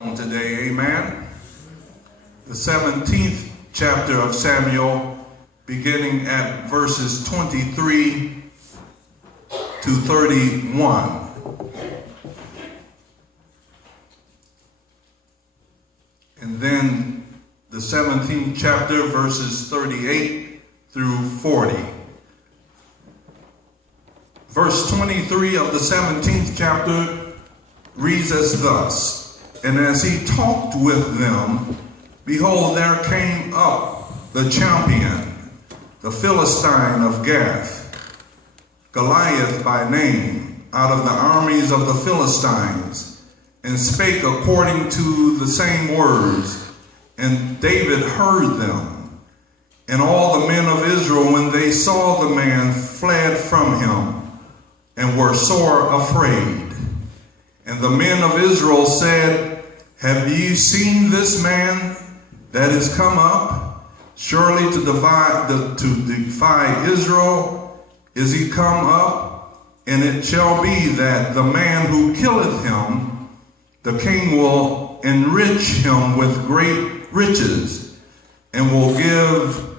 Today, amen. The 17th chapter of Samuel, beginning at verses 23 to 31. And then the 17th chapter, verses 38 through 40. Verse 23 of the 17th chapter reads as thus: And as he talked with them, behold, there came up the champion, the Philistine of Gath, Goliath by name, out of the armies of the Philistines, and spake according to the same words. And David heard them. And all the men of Israel, when they saw the man, fled from him, and were sore afraid. And the men of Israel said, Have ye seen this man that is come up? Surely to defy Israel is he come up. And it shall be that the man who killeth him, the king will enrich him with great riches, and will give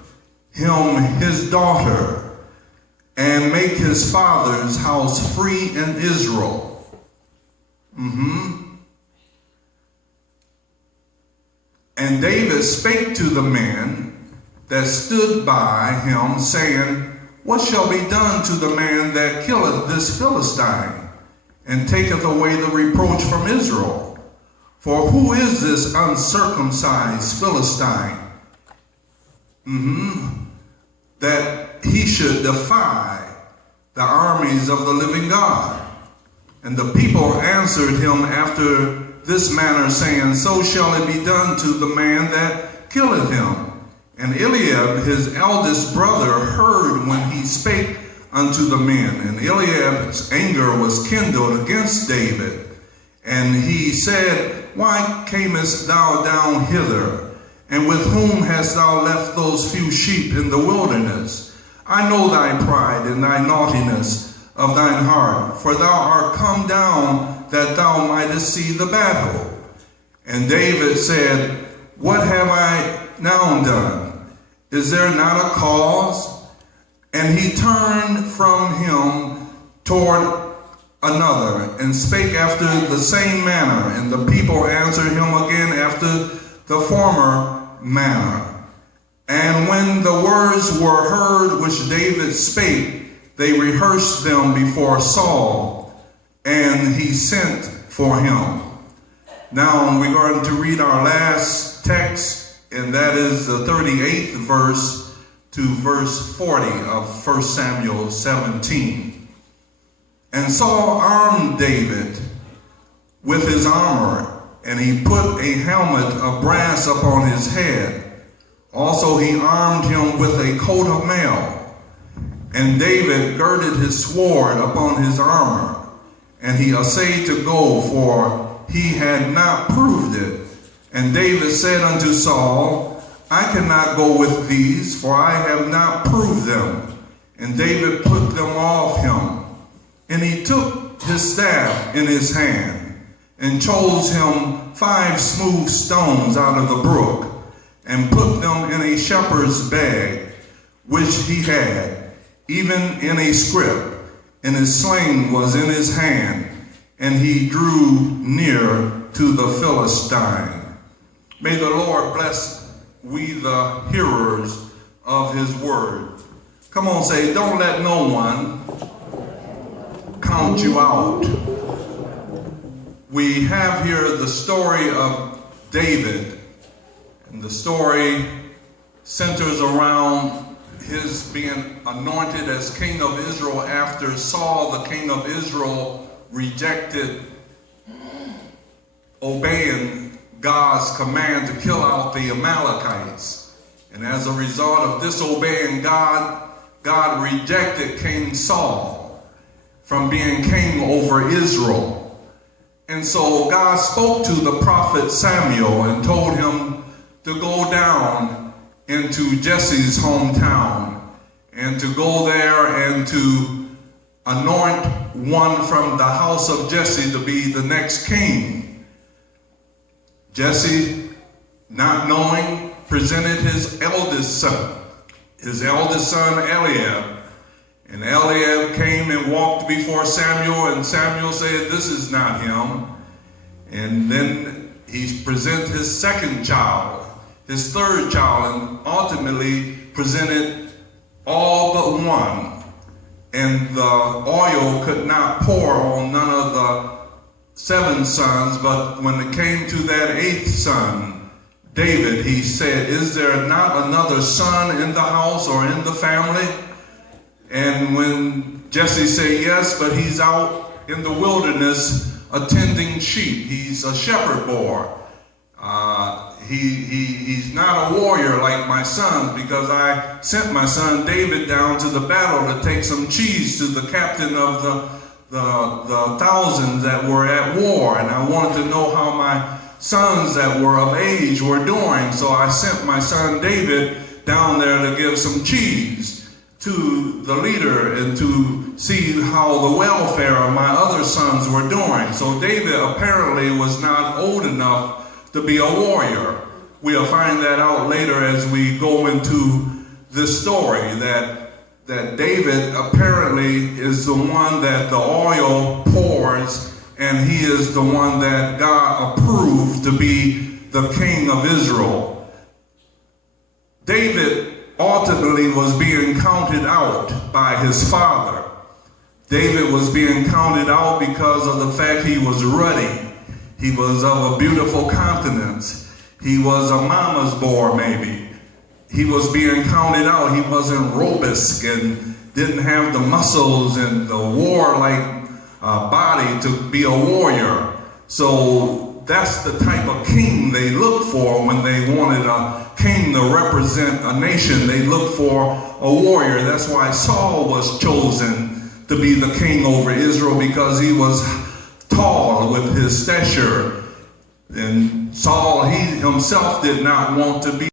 him his daughter, and make his father's house free in Israel. And David spake to the men that stood by him, saying, What shall be done to the man that killeth this Philistine, and taketh away the reproach from Israel? For who is this uncircumcised Philistine, that he should defy the armies of the living God? And the people answered him after this manner, saying, So shall it be done to the man that killeth him. And Eliab, his eldest brother, heard when he spake unto the men. And Eliab's anger was kindled against David. And he said, Why camest thou down hither? And with whom hast thou left those few sheep in the wilderness? I know thy pride and thy naughtiness of thine heart, for thou art come down that thou mightest see the battle. And David said, What have I now done? Is there not a cause? And he turned from him toward another, and spake after the same manner. And the people answered him again after the former manner. And when the words were heard which David spake, they rehearsed them before Saul, and he sent for him. Now we're going to read our last text, and that is the 38th verse to verse 40 of 1 Samuel 17. And Saul armed David with his armor, and he put a helmet of brass upon his head. Also he armed him with a coat of mail. And David girded his sword upon his armor, and he essayed to go, for he had not proved it. And David said unto Saul, I cannot go with these, for I have not proved them. And David put them off him. And he took his staff in his hand, and chose him 5 smooth stones out of the brook, and put them in a shepherd's bag, which he had, even in a scrip, and his sling was in his hand, and he drew near to the Philistine. May the Lord bless we the hearers of his word. Come on, say, don't let no one count you out. We have here the story of David, and the story centers around his being anointed as king of Israel after Saul, the king of Israel, rejected obeying God's command to kill out the Amalekites. And as a result of disobeying God, God rejected King Saul from being king over Israel. And so God spoke to the prophet Samuel and told him to go down into Jesse's hometown and to go there and to anoint one from the house of Jesse to be the next king. Jesse, not knowing, presented his eldest son Eliab. And Eliab came and walked before Samuel, and Samuel said, "This is not him." And then he presents his second child, his third child, and ultimately presented all but one. And the oil could not pour on none of the 7 sons, but when it came to that 8th son, David, he said, "Is there not another son in the house or in the family?" And when Jesse said yes, but he's out in the wilderness attending sheep. He's a shepherd boy. He's not a warrior like my sons, because I sent my son David down to the battle to take some cheese to the captain of the thousands that were at war, and I wanted to know how my sons that were of age were doing. So I sent my son David down there to give some cheese to the leader and to see how the welfare of my other sons were doing. So David apparently was not old enough to be a warrior. We'll find that out later as we go into this story, that David apparently is the one that the oil pours, and he is the one that God approved to be the king of Israel. David ultimately was being counted out by his father. David was being counted out because of the fact he was ruddy. He was of a beautiful countenance. He was a mama's boy, maybe. He was being counted out. He wasn't robust and didn't have the muscles and the warlike body to be a warrior. So that's the type of king they looked for when they wanted a king to represent a nation. They looked for a warrior. That's why Saul was chosen to be the king over Israel, because he was tall with his stature. And Saul, he himself did not want to be